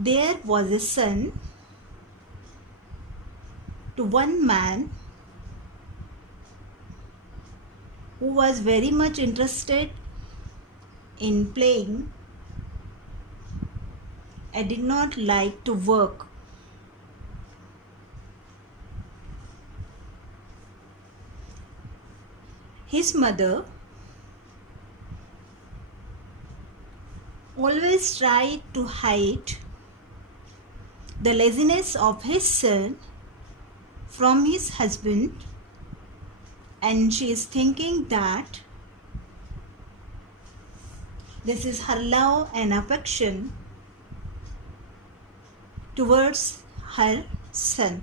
There was a son to one man who was very much interested in playing and did not like to work. His mother always tried to hide the laziness of his son from his husband, and she is thinking that this is her love and affection towards her son.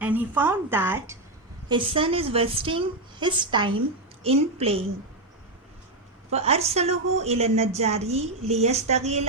and he found that his son is wasting his time in playing. فأرسله إلى النجار ليشتغل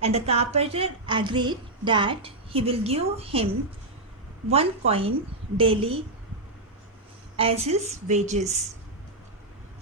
and the carpenter agreed that he will give him 1 coin daily as his wages.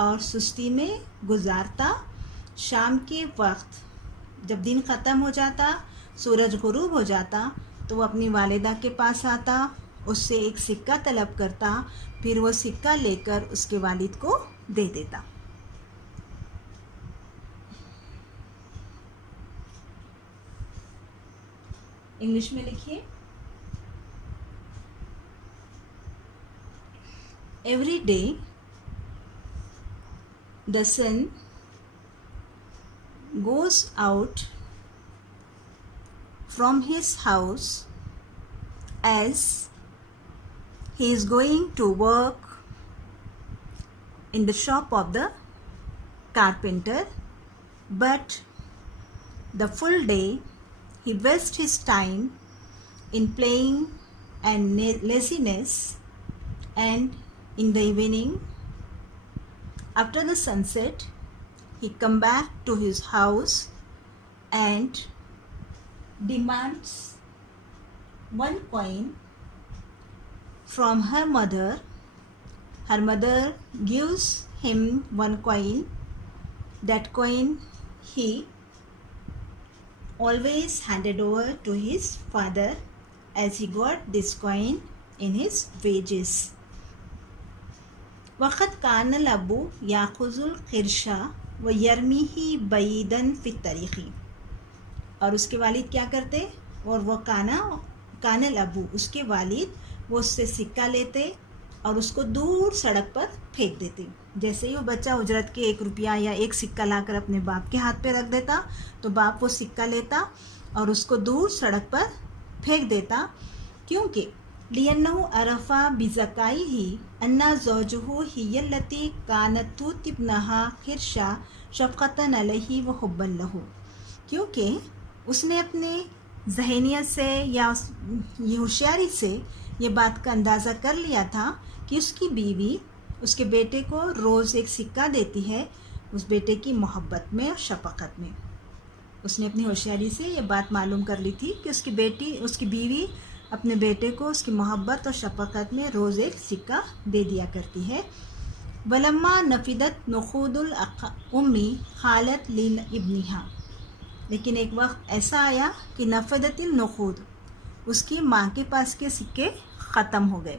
اور سستی میں گزارتا. شام کے وقت جب دن ختم ہو جاتا، سورج غروب ہو جاتا، تو وہ اپنی والدہ کے پاس آتا، اس سے ایک سکہ طلب کرتا، پھر وہ سکہ لے کر اس کے والد کو دے دیتا. انگلش میں لکھیے. Every day the son goes out from his house as he is going to work in the shop of the carpenter, but the full day he wastes his time in playing and laziness, and in the evening after the sunset he come back to his house and demands 1 coin from her mother. Her mother gives him 1 coin. That coin he always handed over to his father, as he got this coin in his wages. وقت کان الابو یاخذ القرش ویرمیہ بعیدا فی الطریق. اور اس کے والد کیا کرتے؟ اور وہ کان الابو اس کے والد وہ اس سے سکہ لیتے اور اس کو دور سڑک پر پھینک دیتے. جیسے ہی وہ بچہ اجرت کے 1 روپیہ یا 1 سکہ لا کر اپنے باپ کے ہاتھ پہ رکھ دیتا، تو باپ وہ سکہ لیتا اور اس کو دور سڑک پر پھینک دیتا. کیونکہ لِأَنَّهُ عَرَفَ بِذَكَائِهِ أَنَّ زَوْجَهُ هِيَ الَّتِي كَانَتْ تُؤْتِي ابْنَهَا قِرْشًا شَفْقَةً عَلَيْهِ وَحُبًّا لَهُ. کیونکہ اس نے اپنے ذہنیت سے یا یہ ہوشیاری سے یہ بات کا اندازہ کر لیا تھا کہ اس کی بیوی اس کے بیٹے کو روز 1 سکہ دیتی ہے، اس بیٹے کی محبت میں اور شفقت میں. اس نے اپنی ہوشیاری سے یہ بات معلوم کر لی تھی کہ اس کی بیوی اپنے بیٹے کو اس کی محبت اور شفقت میں روز 1 سکہ دے دیا کرتی ہے. وَلَمَّا نَفِدَتْ نُقُودُ الْأُمِّ قَالَتْ لِابْنِهَا. لیکن ایک وقت ایسا آیا کہ نفدت النقود، اس کی ماں کے پاس کے سکے ختم ہو گئے.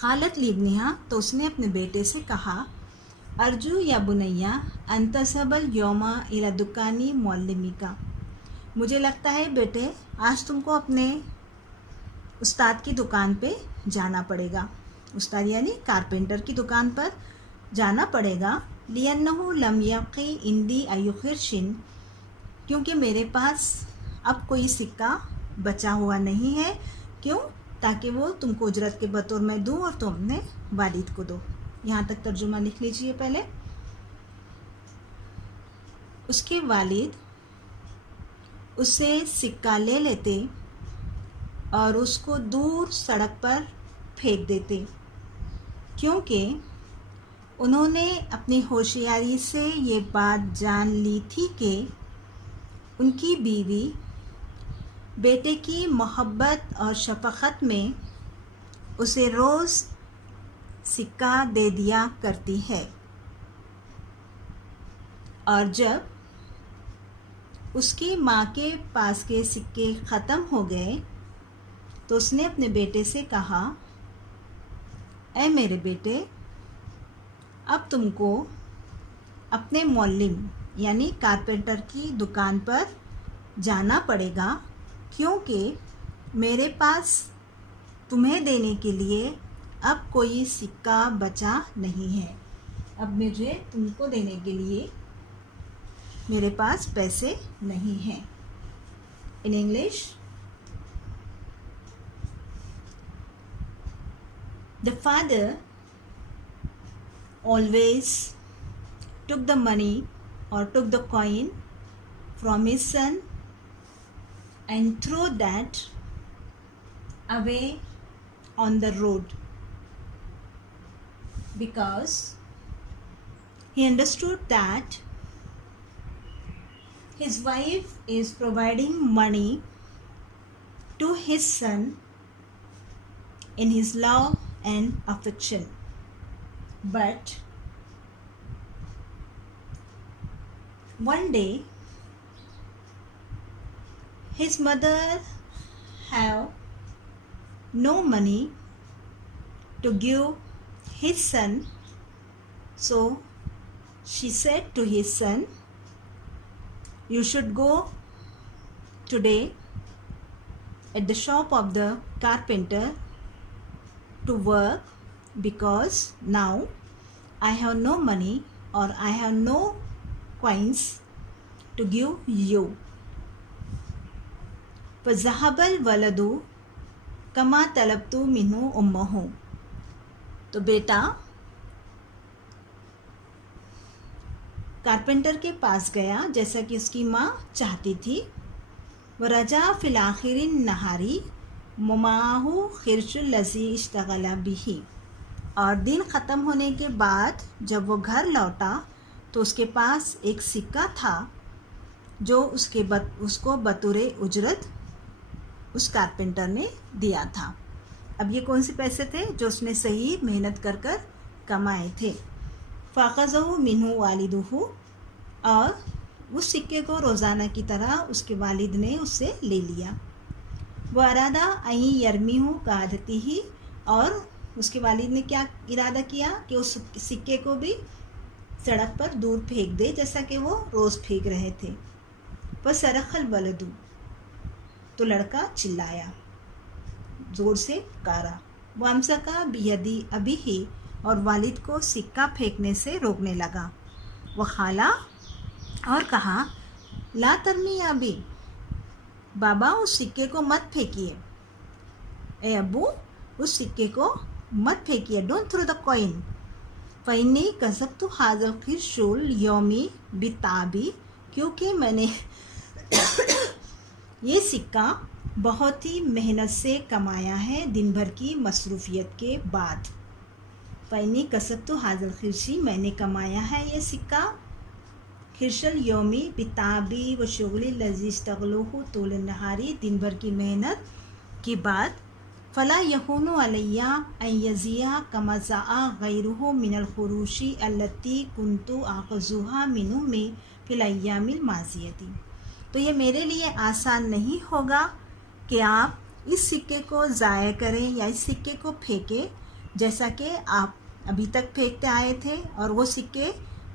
قالت لابنها، تو اس نے اپنے بیٹے سے کہا، ارجو یا بنیا ان تذهب اليوم الى دکان معلمک. مجھے لگتا ہے بیٹے آج تم کو اپنے استاد کی دکان پہ جانا پڑے گا. استاد یعنی کارپینٹر کی دکان پر جانا پڑے گا. لِأَنَّهُ لَمْ يَبْقِ عِنْدِي أَيُّ قِرْشٍ، کیونکہ میرے پاس اب کوئی سکہ بچا ہوا نہیں ہے. کیوں؟ تاکہ وہ تم کو اجرت کے بطور میں دوں اور تم اپنے والد کو دو. یہاں تک ترجمہ لکھ لیجئے پہلے. اس کے والد اس سے سکہ لے لیتے اور اس کو دور سڑک پر پھینک دیتے، کیونکہ انہوں نے اپنی ہوشیاری سے یہ بات جان لی تھی کہ ان کی بیوی بیٹے کی محبت اور شفقت میں اسے روز سکہ دے دیا کرتی ہے. اور جب اس کی ماں کے پاس کے سکے ختم ہو گئے تو اس نے اپنے بیٹے سے کہا، اے میرے بیٹے، اب تم کو اپنے معلم یعنی کارپینٹر کی دکان پر جانا پڑے گا، کیونکہ میرے پاس تمہیں دینے کے لیے اب کوئی سکہ بچا نہیں ہے. اب مجھے تم کو دینے کے لیے میرے پاس پیسے نہیں ہیں. In English, the father always took the money or took the coin from his son and threw that away on the road, because he understood that his wife is providing money to his son in his love and affection, But one day his mother have no money to give his son, so she said to his son, you should go today at the shop of the carpenter to work, because now I have no money or I have no coins to give you. فَذَهَبَ الْوَلَدُ كَمَا طَلَبْتُ مِنْهُ أُمَّهُ. تو بیٹا carpenter کے پاس گیا جیسا کہ اس کی ماں چاہتی تھی. وَرَجَعَ فِي الْآخِرِ النَّهَارِ وَمَعَهُ خِرْشُ الَّذِي اشْتَغَلَ بِهِ. اور دن ختم ہونے کے بعد جب وہ گھر لوٹا تو اس کے پاس ایک سکہ تھا جو اس کو بطور اجرت اس کارپینٹر نے دیا تھا. اب یہ کون سے پیسے تھے؟ جو اس نے صحیح محنت کر کر کمائے تھے. فَأَخَذَهُ مِنْهُ وَالِدُهُ. اور اس سکے کو روزانہ کی طرح اس کے والد نے اس سے لے لیا. وَأَرَادَ أَن يَرْمِيهُ كَعَادَتِهِ. اور اس کے والد نے کیا ارادہ کیا کہ اس سکے کو بھی سڑک پر دور پھینک دے جیسا کہ وہ روز پھینک رہے تھے. فَصَرَخَ الْوَلَدُ. تو لڑکا چلایا، زور سے پکارا. وَأَمْسَكَ بِيَدِ أَبِيهِ. اور والد کو سکہ پھینکنے سے روکنے لگا. وَقَالَ. اور کہا لا ترمی یا ابی. بابا اس سکے کو مت پھینکیے. اے ابو اس سکے کو مت پھینکیے. Don't throw the coin. فَإِنِّي كَسَبْتُ هَذَا الْخِرْشُ الْيَوْمِ بِالتَّعَبِ. کیونکہ میں نے یہ سکہ بہت ہی محنت سے کمایا ہے دن بھر کی مصروفیت کے بعد. فَإِنِّي كَسَبْتُ هَذَا الْخِرْشِ. میں نے کمایا ہے یہ سکہ خرش اليوم بالتعب والشغل الذي اشتغلوه طول النهار. دن بھر کی محنت کے بعد. فلا يهون علي أن يزيع كما زاع غيره من الخروش التي كنت آخذها منه في الأيام الماضية. تو یہ میرے لیے آسان نہیں ہوگا کہ آپ اس سکے کو ضائع کریں یا اس سکے کو پھینکیں جیسا کہ آپ ابھی تک پھینکتے آئے تھے اور وہ سکے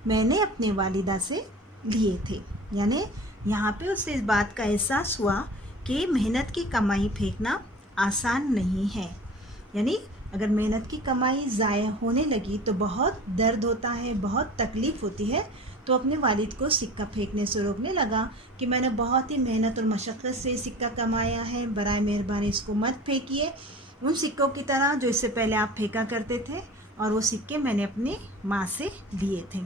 میں نے اپنے والدہ سے لیے تھے. یعنی یہاں پہ اسے اس بات کا احساس ہوا کہ محنت کی کمائی پھینکنا آسان نہیں ہے. یعنی اگر محنت کی کمائی ضائع ہونے لگی تو بہت درد ہوتا ہے، بہت تکلیف ہوتی ہے. تو اپنے والد کو سکہ پھینکنے سے روکنے لگا کہ میں نے بہت ہی محنت اور مشقت سے سکہ کمایا ہے، برائے مہربانی اس کو مت پھینکیے ان سکوں کی طرح جو اس سے پہلے آپ پھینکا کرتے تھے، اور وہ سکے میں نے اپنی ماں سے لیے تھے.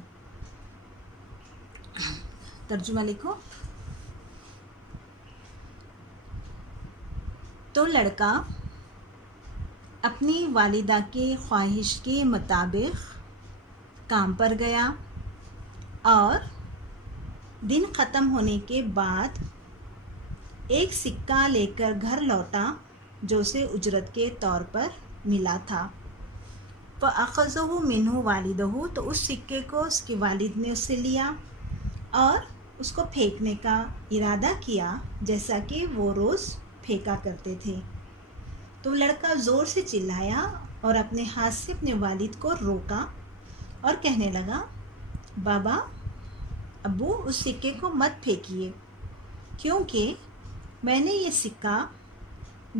ترجمہ لکھو. تو لڑکا اپنی والدہ کی خواہش کے مطابق کام پر گیا اور دن ختم ہونے کے بعد ایک سکہ لے کر گھر لوٹا جو اسے اجرت کے طور پر ملا تھا. فَأَخَذَهُ مِنْهُ وَالِدُهُ. تو اس سکے کو اس کے والد نے اس سے لیا اور اس کو پھینکنے کا ارادہ کیا جیسا کہ وہ روز پھینکا کرتے تھے. تو لڑکا زور سے چلایا اور اپنے ہاتھ سے اپنے والد کو روکا اور کہنے لگا بابا ابو اس سکے کو مت پھینکیے کیونکہ میں نے یہ سکہ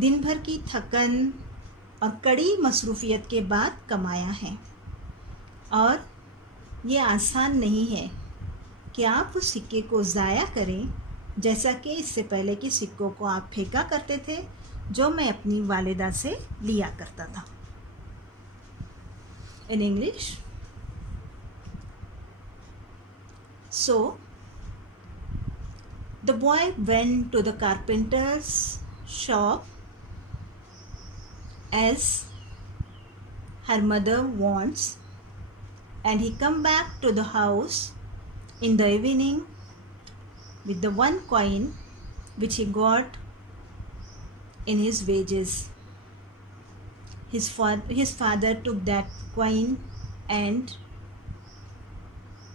دن بھر کی تھکن اور کڑی مصروفیت کے بعد کمایا ہے اور یہ آسان نہیں ہے کہ آپ اس سکے کو ضائع کریں جیسا کہ اس سے پہلے کے سکوں کو آپ پھینکا کرتے تھے جو میں اپنی والدہ سے لیا کرتا تھا. In English. So, the boy went to the carpenter's shop as her mother wants, and he come back to the house in the evening with the one coin which he got in his wages. His father took that coin and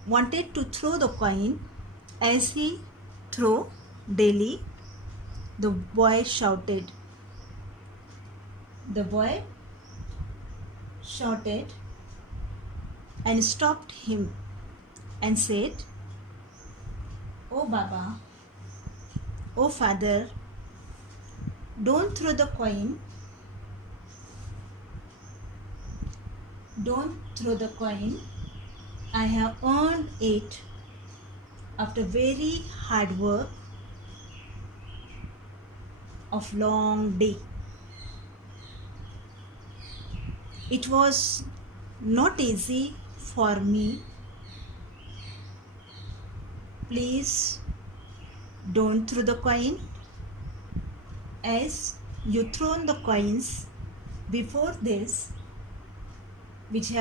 wanted to throw the coin. As he threw daily, the boy shouted. The boy shouted and stopped him and said, "Oh Baba, oh father, don't throw the coin. Don't throw the coin. I have earned it after very hard work of long day. It was not easy for me. Please don't throw the coin, as you thrown the coins before this, which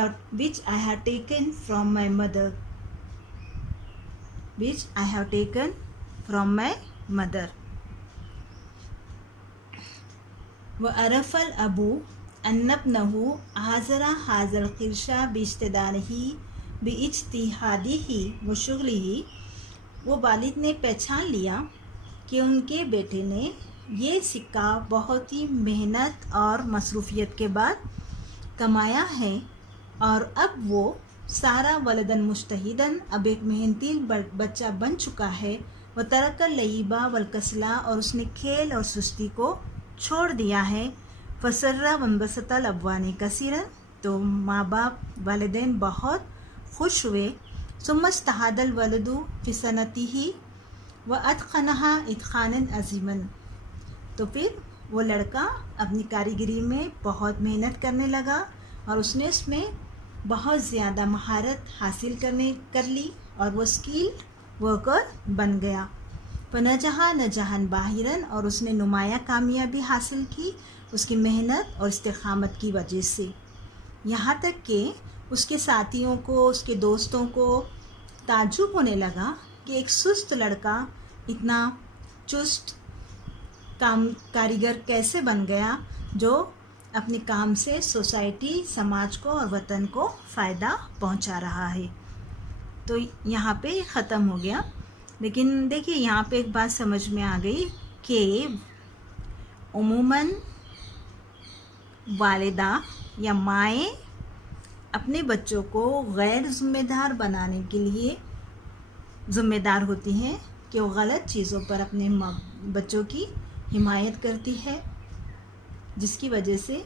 I have taken from my mother. Which I have taken from my mother. وعرف الأب أن ابنه عازر هذا القرش باجتهاده وشغله. وہ والد نے پہچان لیا کہ ان کے بیٹے نے یہ سکہ بہت ہی محنت اور مصروفیت کے بعد کمایا ہے، اور اب وہ سارا ولدن مجتہدن، اب ایک محنتی بچہ بن چکا ہے. وہ ترک اللیبا والکسلا، اور اس نے کھیل اور سستی کو چھوڑ دیا ہے. فسرہ وانبسط الابوان کثیرا، تو ماں باپ والدین بہت خوش ہوئے. ثم اجتہد الولد فی صنعتہ واتقنہا اتقانا عظیما، تو پھر وہ لڑکا اپنی کاریگری میں بہت محنت کرنے لگا، اور اس نے اس میں بہت زیادہ مہارت حاصل کر لی، اور وہ اسکل ورکر بن گیا. فنجح نجحا باہرا، اور اس نے نمایاں کامیابی حاصل کی اس کی محنت اور استقامت کی وجہ سے. یہاں تک کہ اس کے ساتھیوں کو، اس کے دوستوں کو تعجب ہونے لگا کہ ایک سست لڑکا اتنا چست کاریگر کیسے بن گیا، جو اپنے کام سے سوسائٹی، سماج کو اور وطن کو فائدہ پہنچا رہا ہے. تو یہاں پہ ختم ہو گیا. لیکن دیکھیے یہاں پہ ایک بات سمجھ میں آ گئی کہ عموماً والدہ یا مائیں اپنے بچوں کو غیر ذمہ دار بنانے کے لیے ذمہ دار ہوتی ہیں کہ وہ غلط چیزوں پر اپنے بچوں کی حمایت کرتی ہے، جس کی وجہ سے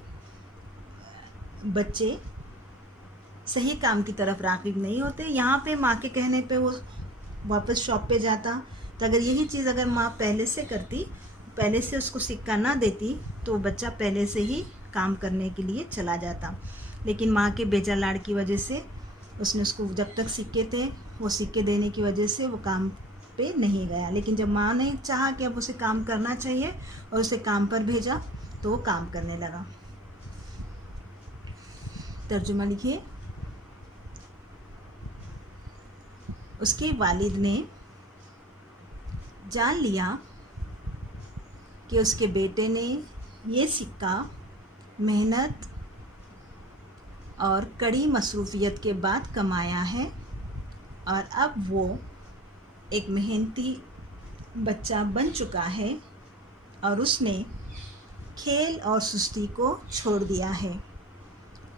بچے صحیح کام کی طرف راغب نہیں ہوتے. یہاں پہ ماں کے کہنے پہ وہ واپس شاپ پہ جاتا، تو اگر یہی چیز اگر ماں پہلے سے کرتی، پہلے سے اس کو سکہ نہ دیتی، تو بچہ پہلے سے ہی کام کرنے کے لیے چلا جاتا. لیکن ماں کے بیجا لاڑ کی وجہ سے اس نے اس کو جب تک سکے تھے، وہ سکے دینے کی وجہ سے وہ کام پہ نہیں گیا. لیکن جب ماں نے چاہا کہ اب اسے کام کرنا چاہیے اور اسے کام پر بھیجا، تو وہ کام کرنے لگا. ترجمہ لکھیے. اس کے والد نے جان لیا کہ اس کے بیٹے نے یہ سکہ محنت اور کڑی مصروفیت کے بعد کمایا ہے، اور اب وہ ایک محنتی بچہ بن چکا ہے، اور اس نے کھیل اور سستی کو چھوڑ دیا ہے.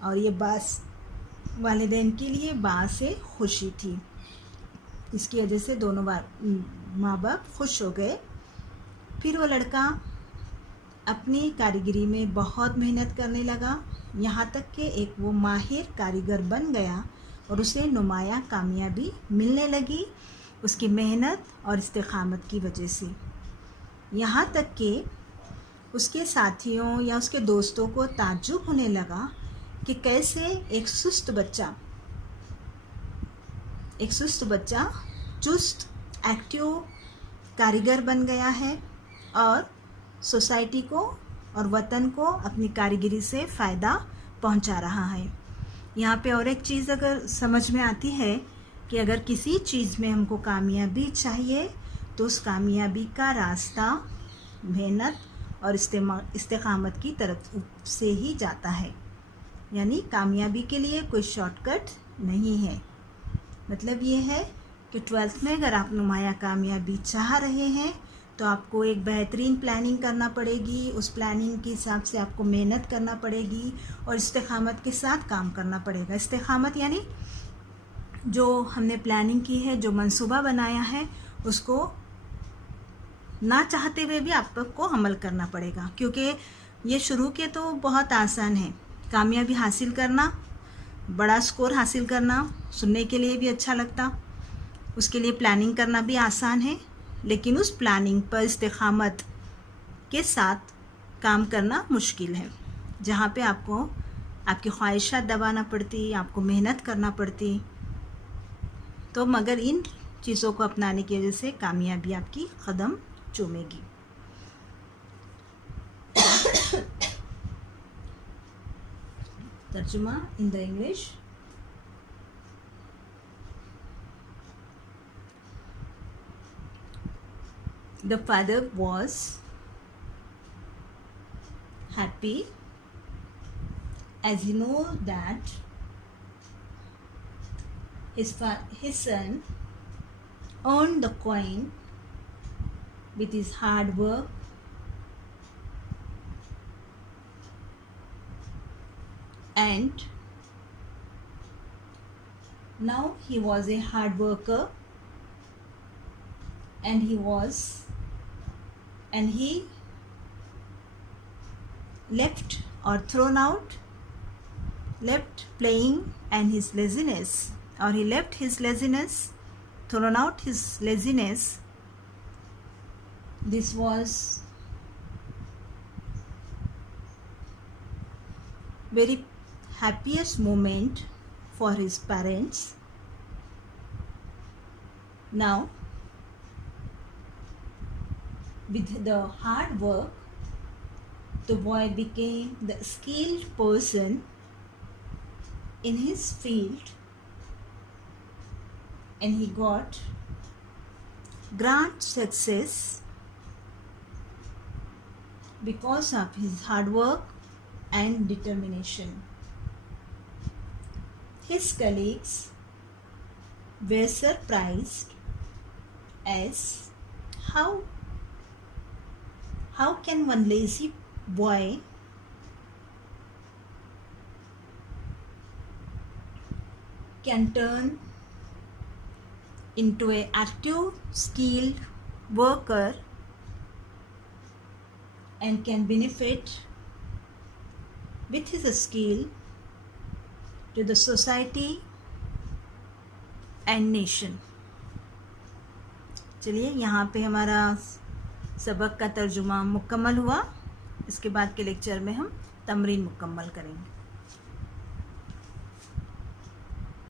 اور یہ باعث والدین کے لیے باعث خوشی تھی. اس کی وجہ سے دونوں ماں باپ خوش ہو گئے. پھر وہ لڑکا اپنی کاریگری میں بہت محنت کرنے لگا، یہاں تک کہ ایک وہ ماہر کاریگر بن گیا، اور اسے نمایاں کامیابی ملنے لگی اس کی محنت اور استقامت کی وجہ سے. یہاں تک کہ اس کے ساتھیوں یا اس کے دوستوں کو تعجب ہونے لگا کہ کیسے ایک سست بچہ چست ایکٹیو کاریگر بن گیا ہے، اور سوسائٹی کو اور وطن کو اپنی کاریگری سے فائدہ پہنچا رہا ہے. یہاں پہ اور ایک چیز اگر سمجھ میں آتی ہے کہ اگر کسی چیز میں ہم کو کامیابی چاہیے، تو اس کامیابی کا راستہ محنت اور استقامت کی طرف سے ہی جاتا ہے. یعنی کامیابی کے لیے کوئی شارٹ کٹ نہیں ہے. مطلب یہ ہے کہ 12th میں اگر آپ نمایاں کامیابی چاہ رہے ہیں تو آپ کو ایک بہترین پلاننگ کرنا پڑے گی. اس پلاننگ کے حساب سے آپ کو محنت کرنا پڑے گی اور استقامت کے ساتھ کام کرنا پڑے گا. استقامت یعنی جو ہم نے پلاننگ کی ہے، جو منصوبہ بنایا ہے، اس کو نہ چاہتے ہوئے بھی آپ کو عمل کرنا پڑے گا. کیونکہ یہ شروع کے تو بہت آسان ہے. کامیابی حاصل کرنا، بڑا سکور حاصل کرنا سننے کے لیے بھی اچھا لگتا، اس کے لیے پلاننگ کرنا بھی آسان ہے، لیکن اس پلاننگ پر استقامت کے ساتھ کام کرنا مشکل ہے، جہاں پہ آپ کو آپ کی خواہشات دبانا پڑتی، آپ کو محنت کرنا پڑتی. تو مگر ان چیزوں کو اپنانے کی وجہ سے کامیابی آپ کی قدم چومے گی. ترجمہ in the English. The father was happy as he knows that his son earned the coin with his hard work, and now he was a hard worker, and he left playing and his laziness, or he left his laziness, thrown out his laziness. This was very happiest moment for his parents. Now, with the hard work, the boy became the skilled person in his field, and he got grand success because of his hard work and determination. His colleagues were surprised as how can one lazy boy can turn into an active, skilled worker and can benefit with his skill to the society and nation. چلیے یہاں پہ ہمارا سبق کا ترجمہ مکمل ہوا. اس کے بعد کے لیکچر میں ہم تمرین مکمل کریں گے.